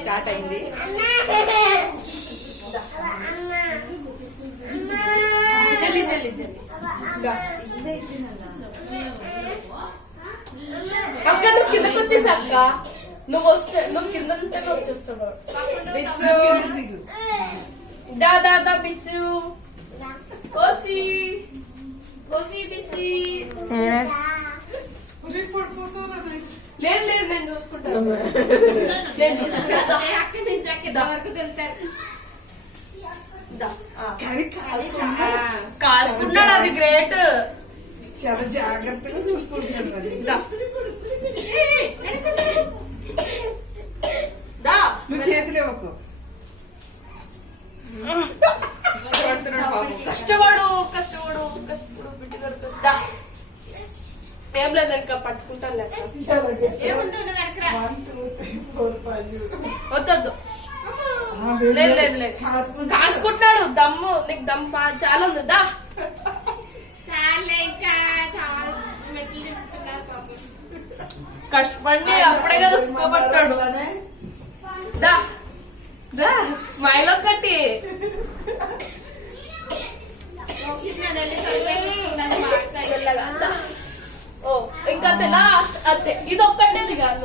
Start అయింది. జల్లి జల్లి జల్లి అక్క నువ్వు కిందకి వచ్చేసి అక్క నువ్వు వస్తే నువ్వు కింద వచ్చేస్తున్నావు. దా దా దా బిసు కోసి కోసి బిసి లేదు లేదు నేను చూసుకుంటాను. నేను కాసుకున్నాడు అది గ్రేట్. చాలా జాగ్రత్తగా చూసుకుంటున్నాడు మరి. నువ్వు చేతులు ఇవ్వకు. కష్టపడు కష్టపడు కష్టపడు బిడ్డ ఏం లేదు ఇంకా పట్టుకుంటాను లెక్క వద్దొద్దు. లేదు లేదు లేదు కాసుకుంటున్నాడు. దమ్ము నీకు దమ్ చాలా ఉంది. దా కష్టపడి అప్పుడే కదా సుఖపడతాడు. దా దా స్మైల్ ఒక్కటి. ఓ ఇంకా లాస్ట్ అంతే. ఇది ఒక్కటేది కాదు.